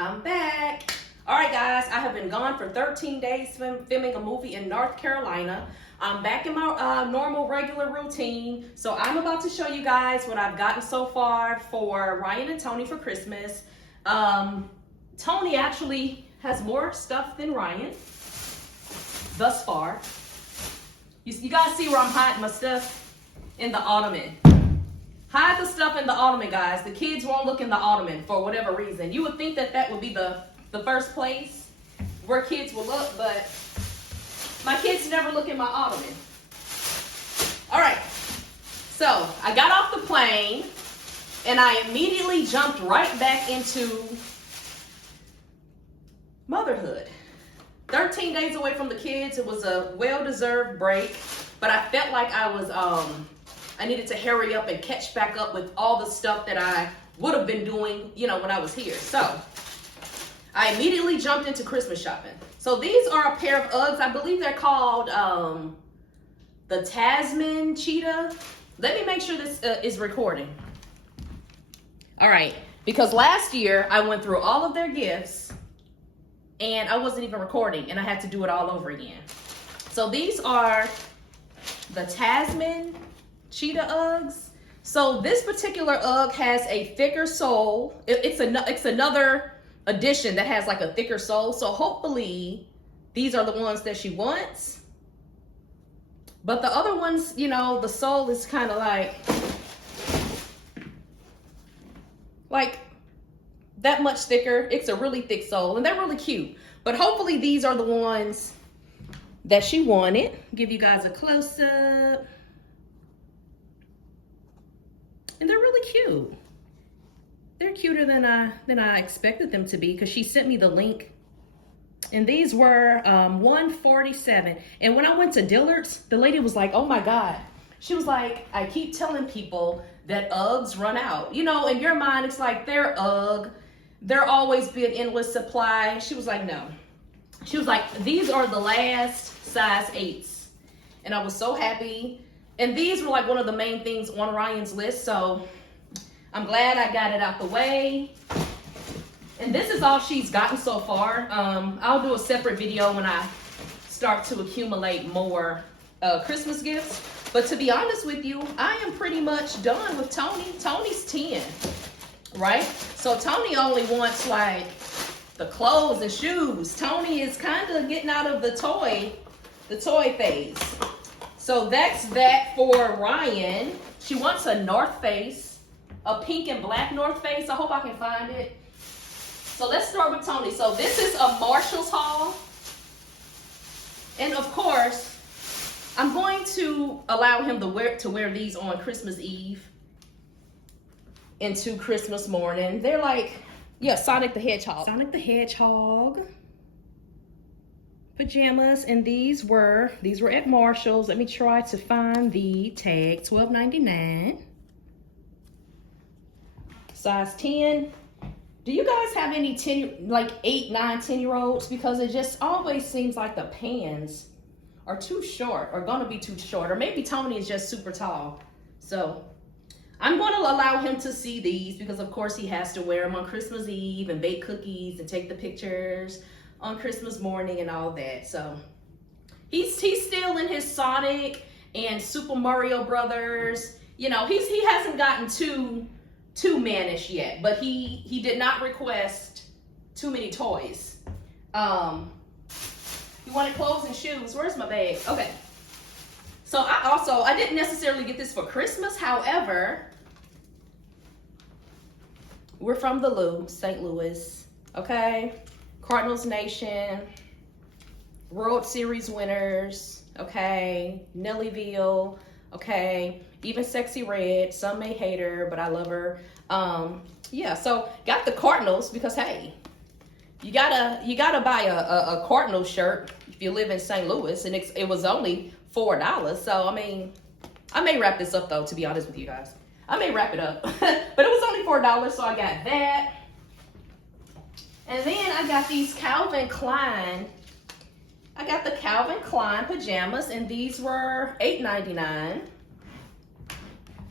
I'm back. All right, guys, I have been gone for 13 days filming a movie in North Carolina. I'm back in my normal, regular routine. So I'm about to show you guys what I've gotten so far for Ryan and Tony for Christmas. Tony actually has more stuff than Ryan thus far. You guys see where I'm hiding my stuff? In the ottoman. Hide the stuff in the ottoman, guys. The kids won't look in the ottoman for whatever reason. You would think that that would be the first place where kids will look, but my kids never look in my ottoman. All right, so I got off the plane and I immediately jumped right back into motherhood. 13 days away from the kids. It was a well-deserved break, but I felt like I needed to hurry up and catch back up with all the stuff that I would have been doing, when I was here. So I immediately jumped into Christmas shopping. So these are a pair of Uggs. I believe they're called the Tasman Cheetah. Let me make sure this is recording. All right, because last year I went through all of their gifts and I wasn't even recording and I had to do it all over again. So these are the Tasman Cheetah Uggs. So this particular Ugg has a thicker sole. It's another edition that has like a thicker sole. So hopefully these are the ones that she wants. But the other ones, the sole is kind of like that much thicker. It's a really thick sole and they're really cute. But hopefully these are the ones that she wanted. Give you guys a close-up. And they're really cute. They're cuter than I expected them to be because she sent me the link. And these were $147. And when I went to Dillard's, the lady was like, oh my God. She was like, I keep telling people that Uggs run out. In your mind, it's like, they're Ugg. There'll always be an endless supply. She was like, no. She was like, these are the last size 8s. And I was so happy. And these were like one of the main things on Ryan's list. So I'm glad I got it out the way. And this is all she's gotten so far. I'll do a separate video when I start to accumulate more Christmas gifts. But to be honest with you, I am pretty much done with Tony. Tony's 10, right? So Tony only wants like the clothes and shoes. Tony is kind of getting out of the toy phase. So that's that for Ryan. She wants a North Face, a pink and black North Face. I hope I can find it. So let's start with Tony. So this is a Marshall's haul. And of course, I'm going to allow him to wear these on Christmas Eve into Christmas morning. They're like, yeah, Sonic the Hedgehog. Sonic the Hedgehog pajamas, and these were at Marshall's. Let me try to find the tag. $12.99. Size 10. Do you guys have any 8, 9, 10-year-olds? Because it just always seems like the pants are too short or gonna be too short, or maybe Tony is just super tall. So I'm going to allow him to see these because of course he has to wear them on Christmas Eve and bake cookies and take the pictures on Christmas morning and all that. So he's still in his Sonic and Super Mario Brothers. He hasn't gotten too mannish yet, but he did not request too many toys. He wanted clothes and shoes. Where's my bag? Okay. So I didn't necessarily get this for Christmas. However, we're from the Lou, St. Louis. Okay. Cardinals Nation, World Series winners, okay, Nellyville, okay, even Sexy Red. Some may hate her, but I love her. Yeah, so got the Cardinals because hey, you gotta buy a Cardinals shirt if you live in St. Louis, and it was only $4. So I mean, I may wrap this up though. To be honest with you guys, I may wrap it up, but it was only $4, so I got that. And then I got these Calvin Klein. I got the Calvin Klein pajamas, and these were $8.99.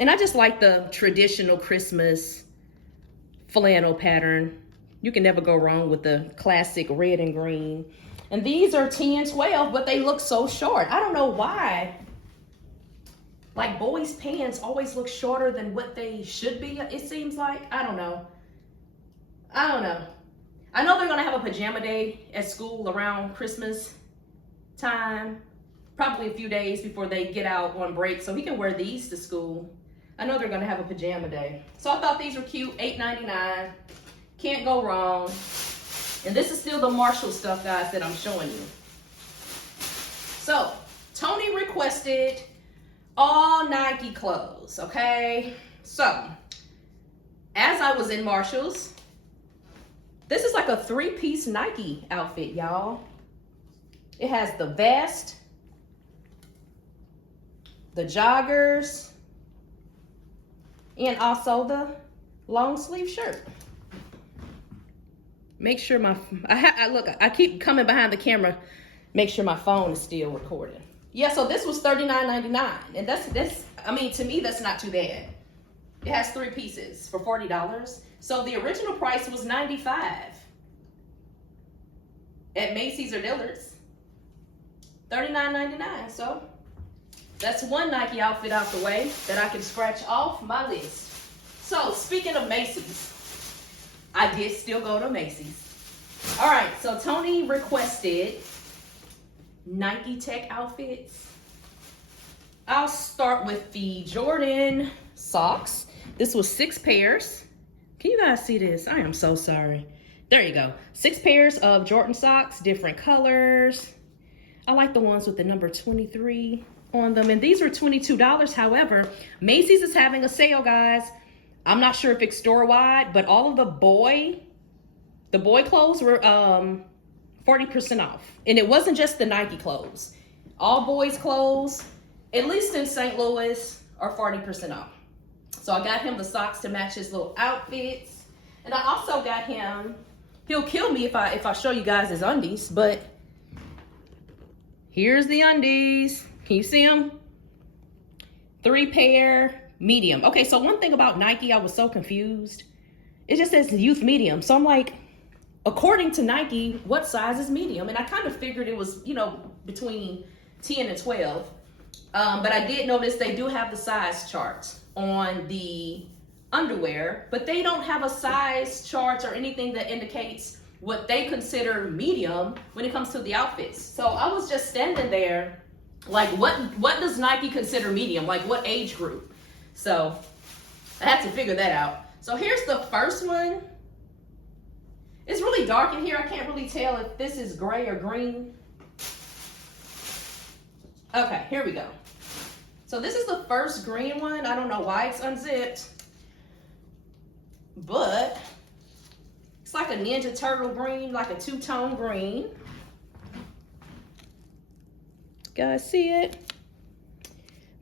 And I just like the traditional Christmas flannel pattern. You can never go wrong with the classic red and green. And these are 10, 12, but they look so short. I don't know why. Like boys' pants always look shorter than what they should be, it seems like. I don't know. I know they're gonna have a pajama day at school around Christmas time. Probably a few days before they get out on break, so he can wear these to school. I know they're gonna have a pajama day. So I thought these were cute, $8.99. Can't go wrong. And this is still the Marshall stuff, guys, that I'm showing you. So, Tony requested all Nike clothes, okay? So, as I was in Marshall's, this is like a 3-piece Nike outfit, y'all. It has the vest, the joggers, and also the long sleeve shirt. Make sure I keep coming behind the camera, make sure my phone is still recording. Yeah, so this was $39.99, and that's I mean, to me, that's not too bad. It has 3 pieces for $40. So the original price was $95 at Macy's or Dillard's. $39.99. So that's one Nike outfit out the way that I can scratch off my list. So speaking of Macy's, I did still go to Macy's. All right, so Tony requested Nike Tech outfits. I'll start with the Jordan socks. This was 6 pairs. Can you guys see this? I am so sorry. There you go. 6 pairs of Jordan socks, different colors. I like the ones with the number 23 on them. And these were $22. However, Macy's is having a sale, guys. I'm not sure if it's store-wide, but all of the boy clothes were 40% off. And it wasn't just the Nike clothes. All boys' clothes, at least in St. Louis, are 40% off. So I got him the socks to match his little outfits. And I also got him, he'll kill me if I show you guys his undies, but here's the undies. Can you see them? 3 pair, medium. Okay, so one thing about Nike, I was so confused. It just says youth medium. So I'm like, according to Nike, what size is medium? And I kind of figured it was, between 10 and 12. But I did notice they do have the size charts on the underwear, but they don't have a size chart or anything that indicates what they consider medium when it comes to the outfits. So I was just standing there like, what does Nike consider medium? Like, what age group? So I had to figure that out. So here's the first one. It's really dark in here. I can't really tell if this is gray or green. Okay, here we go. So this is the first green one. I don't know why it's unzipped, but it's like a Ninja Turtle green, like a 2-tone green. Guys see it?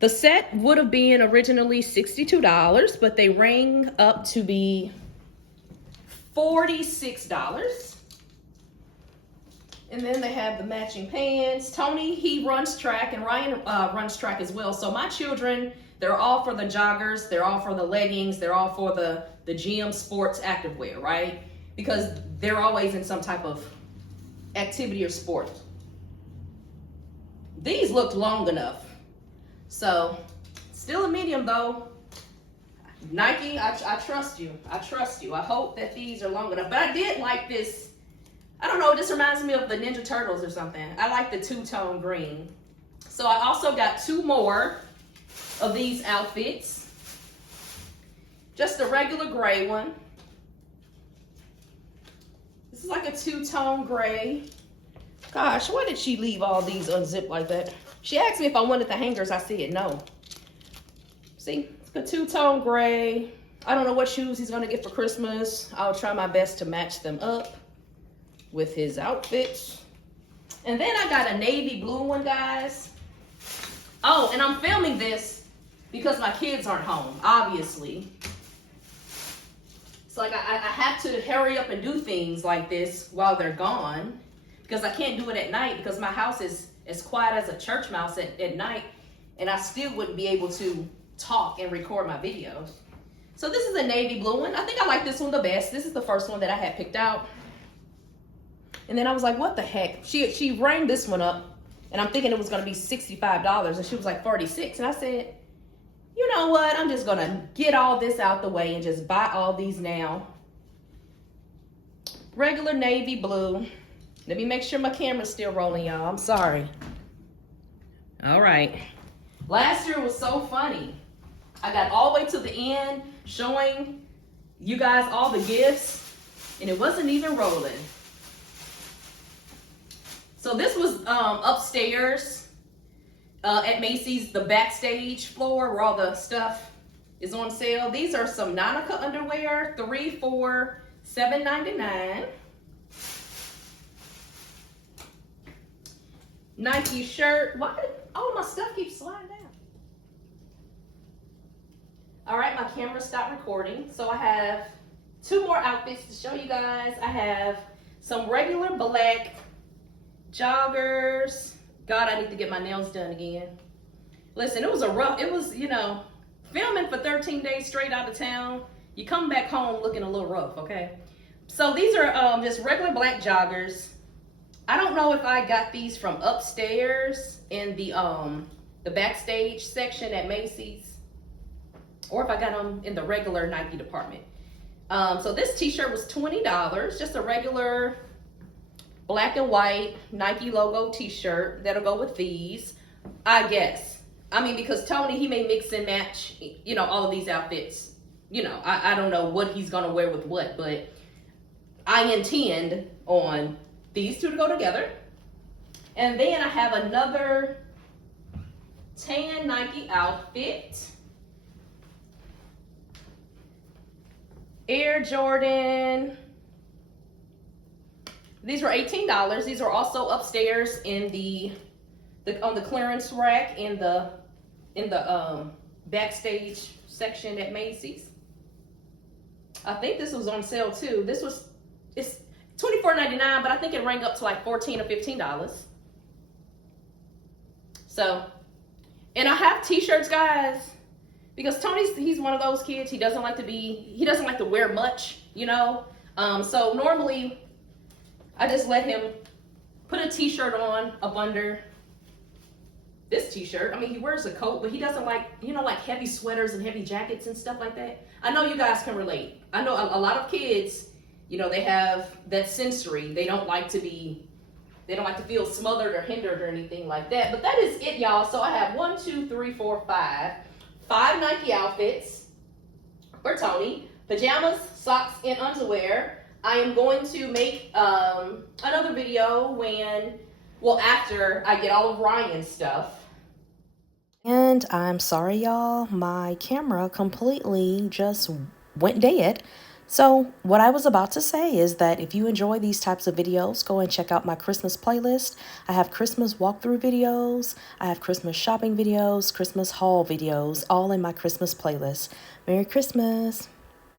The set would have been originally $62, but they rang up to be $46. And then they have the matching pants. Tony, he runs track, and Ryan runs track as well. So my children, they're all for the joggers, they're all for the leggings, they're all for the gym sports activewear, right? Because they're always in some type of activity or sport. These looked long enough. So, still a medium though. Nike, I trust you. I trust you. I hope that these are long enough. But I did like this. I don't know, this reminds me of the Ninja Turtles or something. I like the 2-tone green. So I also got 2 more of these outfits. Just a regular gray one. This is like a 2-tone gray. Gosh, why did she leave all these unzipped like that? She asked me if I wanted the hangers. I said no. See, it's a 2-tone gray. I don't know what shoes he's gonna get for Christmas. I'll try my best to match them up with his outfits. And then I got a navy blue one, guys. Oh, and I'm filming this because my kids aren't home, obviously. So like I have to hurry up and do things like this while they're gone, because I can't do it at night because my house is as quiet as a church mouse at night, and I still wouldn't be able to talk and record my videos. So this is a navy blue one. I think I like this one the best. This is the first one that I had picked out. And then I was like, what the heck? She rang this one up, and I'm thinking it was gonna be $65, and she was like 46. And I said, you know what? I'm just gonna get all this out the way and just buy all these now. Regular navy blue. Let me make sure my camera's still rolling, y'all. I'm sorry. All right. Last year was so funny. I got all the way to the end showing you guys all the gifts, and it wasn't even rolling. So this was upstairs at Macy's, the backstage floor where all the stuff is on sale. These are some Nautica underwear, 3 for $7.99. Nike shirt. Why did all my stuff keep sliding down? All right, my camera stopped recording. So I have 2 more outfits to show you guys. I have some regular black joggers. God, I need to get my nails done again. Listen, it was, you know, filming for 13 days straight out of town. You come back home looking a little rough, okay? So these are just regular black joggers. I don't know if I got these from upstairs in the backstage section at Macy's, or if I got them in the regular Nike department. So this t-shirt was $20, just a regular black and white Nike logo t-shirt that'll go with these, I guess. I mean, because Tony, he may mix and match, you know, all of these outfits. You know, I don't know what he's gonna wear with what, but I intend on these two to go together. And then I have another tan Nike outfit. Air Jordan. These were $18. These are also upstairs in on the clearance rack in the backstage section at Macy's. I think this was on sale too. It's $24.99, but I think it rang up to like $14 or $15. So, and I have t-shirts, guys, because he's one of those kids. He doesn't like to wear much, you know. So normally I just let him put a t-shirt on up under this t-shirt. I mean, he wears a coat, but he doesn't like, you know, like heavy sweaters and heavy jackets and stuff like that. I know you guys can relate. I know a lot of kids, you know, they have that sensory. They don't like to feel smothered or hindered or anything like that. But that is it, y'all. So I have 1, 2, 3, 4, 5 Nike outfits for Tony. Pajamas, socks, and underwear. I am going to make another video after I get all of Ryan's stuff. And I'm sorry, y'all, my camera completely just went dead. So what I was about to say is that if you enjoy these types of videos, go and check out my Christmas playlist. I have Christmas walkthrough videos, I have Christmas shopping videos, Christmas haul videos, all in my Christmas playlist. Merry Christmas!